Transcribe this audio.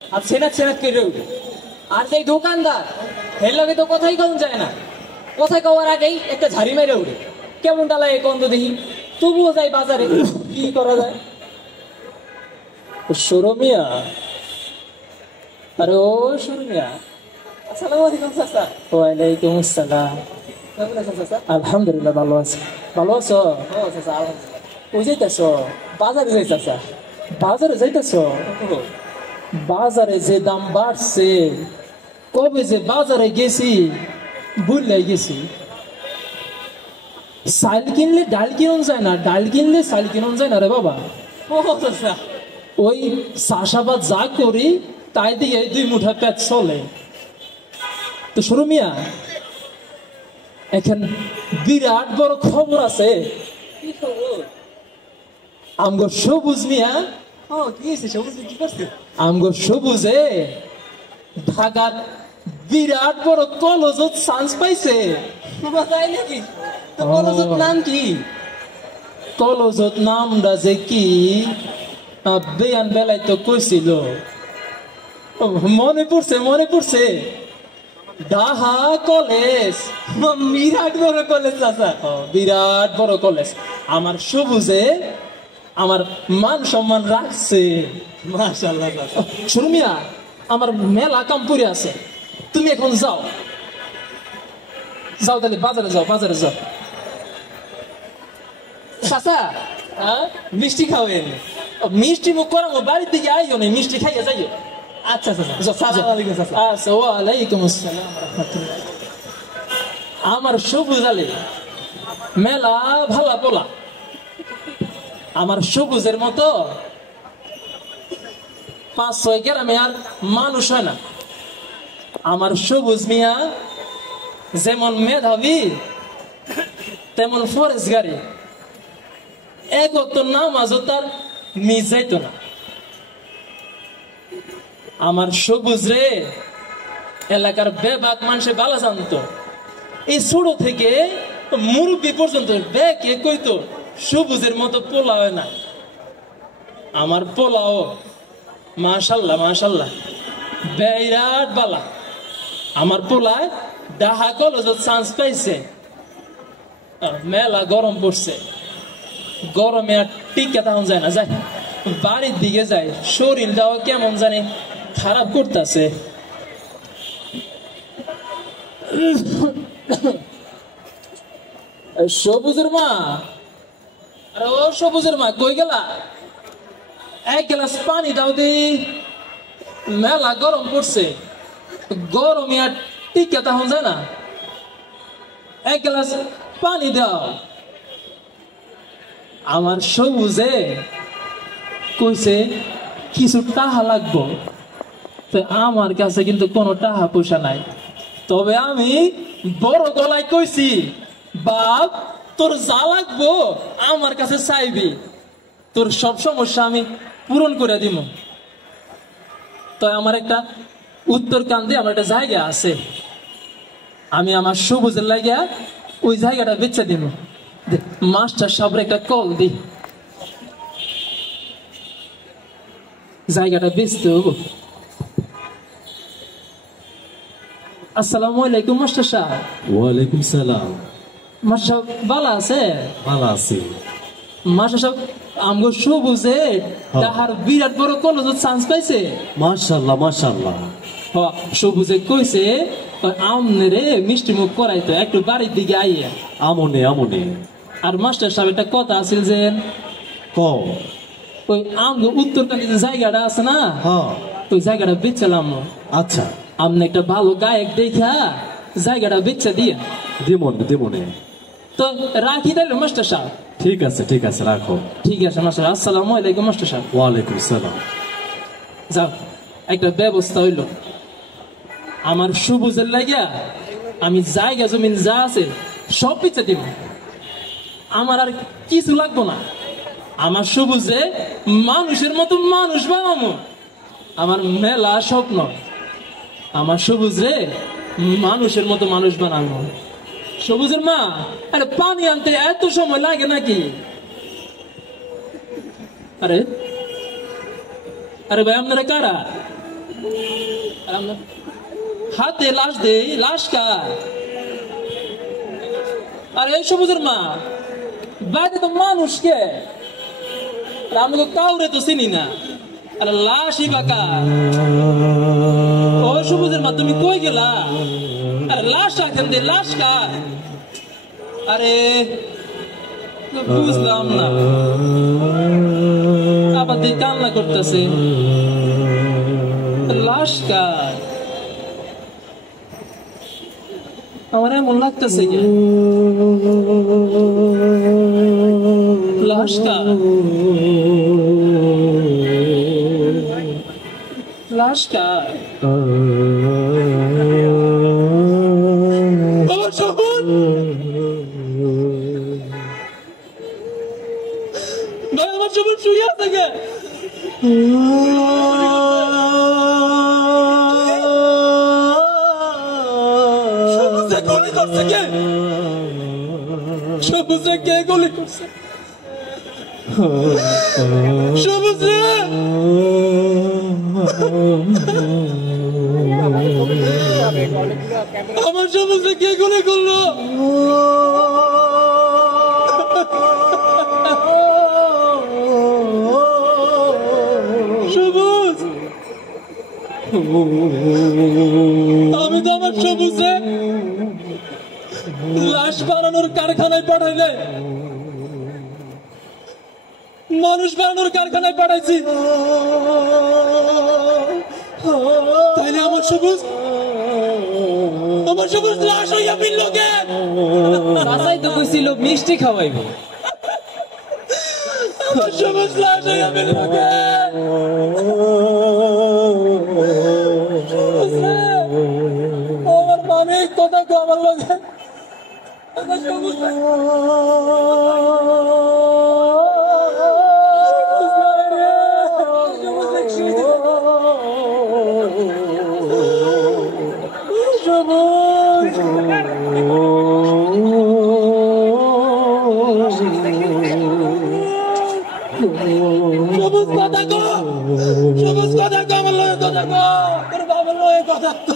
আর সেনাত সেনাত করে উঠে। আর যেই দোকানদার হের লগে তো কথাই কম যায় না, কথাই কওয়ার আগেই একটা ঝাড়ি মেরে উঠে। কেমন ডালায় গন্ধ দেখি, তবুও যাই বাজারে, কি করা যায়। সরমিয়া, আরে ও সরমিয়া। আসসালামু আলাইকুম চাচা। ওয়ালাইকুম আসসালাম। কেমন আছেন চাচা? আলহামদুলিল্লাহ ভালো আছি। ভালো আছো? ও চাচা আলহামদুলিল্লাহ। ওই যাইতেছ? বাজারে যাই চাচা। বাজারে যাইতেছ? বাজারে যে দাম বাড়ছে, কবে যে বাজারে গেছি ভুলে গেছি। চাল কিনলে ডাল কিনুন যায় না, ডাল কিনলে চাল কিনুন যায় না রে বাবা। ও চাচা, ওই চাষাবাদ যা করি তাই দিয়ে দুই মুঠা পেট চলে। তো সরমিয়া, এখন বিরাট বড় খবর আছে। কি খবর? আমগো সবুজ মিয়া, ও কি হয়েছে? সবুজ কি করছে? আমগো সবুজে ঢাকার বিরাট বড় কলেজত চান্স পাইছে। বাবা তাই নাকি? তো কলেজের নাম কি? কলেজত নামটা যে কি বেয়ান বেলায় তো কইছিল। ও, মনে পড়ছে মনে পড়ছে, ডাহা কলেজ। বিরাট বড় কলেজ চাচা। বিরাট বড় কলেজ। আমার সবুজে আমার মান সম্মান রাখছে। মাশাআল্লাহ চাচা। সুরমিয়া, আমার মেলা কাম পড়ে আছে, তুমি এখন যাও। যাও তাহলে বাজারে যাও, বাজারে যাও। চাচা, হ্যাঁ? মিষ্টি খাওয়েন। মিষ্টি মুখ করাবো, বাড়ির দিকে আইও না, মিষ্টি খাইয়া যাইও। আচ্ছা চাচা। যাও, সালাম যাও। আলাইকুম চাচা। আচ্ছা, ওয়ালাইকুম আসসালাম ওয়া রাহমাতুল্লাহ। আমার সবুজ আলী মেলা ভালা পোলা। আমার সবুজের মতো 5-6 গ্রামে আর মানুষ হয় না। আমার সবুজ মিয়া যেমন মেধাবী তেমন ফরেস্ট গাড়ি। এক তো নামাজও তার মিস যাইতো না। আমার সবুজ রে এলাকার বেবাক মানুষে বালা জানতো। এই ছোট থেকে মুরব্বী পর্যন্ত বেকে কইতো সবুজের মতো পোলা হয় না। আমার পোলাও মাশাল্লাহ মাশাল্লাহ বিরাট বালা। আমার পোলায় ডাহা কলেজত চান্স পাইছে। মেলা গরম পড়ছে, গরমে আর টিকা তখন যায় না, যায় বাড়ির দিকে যায়। শরীরটাও কেমন জানি খারাপ করতেছে। সবুজের মা, আরে ও সবুজের মা কই গেলা? এক গ্লাস পানি দাও দি, মেলা গরম পড়ছে, গরমে আর টিকা তখন যায় না। এক গ্লাস পানি দাও। আমার সবুজে কইছে কিছু টাকা লাগবো। তো আমার কাছে কিন্তু কোনো টাকা পয়সা নাই। তবে আমি বড় গলায় কইছি, বাপ তোর যা লাগবো আমার কাছে চাইবি, তোর সব সমস্যা আমি পূরণ করে দিব। তো আমার একটা উত্তর কান্দে আমার একটা জায়গা আছে, আমি আমার সবুজের লাগিয়া ওই জায়গাটা বেচে দিব। মাস্টার সাহেবের একটা কল দি, জায়গাটা বেচতে হবো। আসসালামু আলাইকুম মাস্টার সাহেব। ওয়ালাইকুম সালাম। মাস্টার সাহেব ভালো আছে? ভালো আছি। মাস্টার সাহেব আমগো সবুজে তাহার বিরাট বড় কলেজত চান্স পাইছে। মাশাআল্লাহ মাশাআল্লাহ। সবুজে কইছে আমনে মিষ্টি মুখ করাইতো, একটু বাড়ির দিকে আইয়া। আমনে আমনে। আর মাস্টার সাহেব একটা কথা আছিল যে কও। ওই আমগো উত্তরকান্দি যে জায়গাটা আছে না, হ্যাঁ ওই জায়গাটা বেচলাম। আচ্ছা, আমনে একটা ভালো গায়ক দেখা জায়গাটা বেচা দিয়ে। দেমনে দেমনে। তো রাখি তাইলে মাস্টার সাহেব। ঠিক আছে রাখো। ঠিক আছে মাস্টার। আসসালামু আলাইকুম মাস্টার সাহেব। ওয়ালাইকুম সালাম। যাও, একটা ব্যবস্থা হইল। আমার সবুজের লাগিয়া আমি জায়গা জমিন যা আছে সব বেচে দিব। আমার আর কিছু লাগবো না। আমার সবুজে মানুষের মতো মানুষ বানাবো। আমার মেলা স্বপ্ন, আমার সবুজে মানুষের মতো মানুষ বানাবো। সবুজের মা, আরে পানি আনতে এত সময় লাগে নাকি? আরে আরে ভাই আপনারা কারা? হাতে লাশ দেই, লাশ কার? আরে এই সবুজের মা, বাড়িতে তো মানুষকে, আমি তো কাউরে তো চিনি না, আরে লাশই বা কার? ও সবুজের মা, তুমি কই গেলা? আরে লাশ রাখেন দে, লাশ কার? আরে বুঝলাম না, আবার দিয়ে কান্না করতেছে, লাশ কার? আমার এমন লাগতেছে যে লাশ কার? লাশ কার? আমার সবুজ, আমার সবুজ শুয়ে আছে গে? গুলি করছে কে? সবুজে কে গুলি করছে? সবুজে আমার সবুজে কে গুলি করলো? সবুজ, আমি তো আমার সবুজে লাশ বানানোর কারখানায় পাঠাইলে, মানুষ বানানোর কারখানায় পাঠাইছি, তাইলে আমার সবুজ লাশ হইয়া মিলল কে? চাচাই তো কইছিল মিষ্টি খাওয়াইব। আমার সবুজ লাশ হইয়া মিলল কে? আমার মামি কথা কো আমার লগে, আমার সবুজ সবুজ কথা কো, সবুজ কথা কো আমার লগে, কথা কো তোর বাবার লগে কথা কো।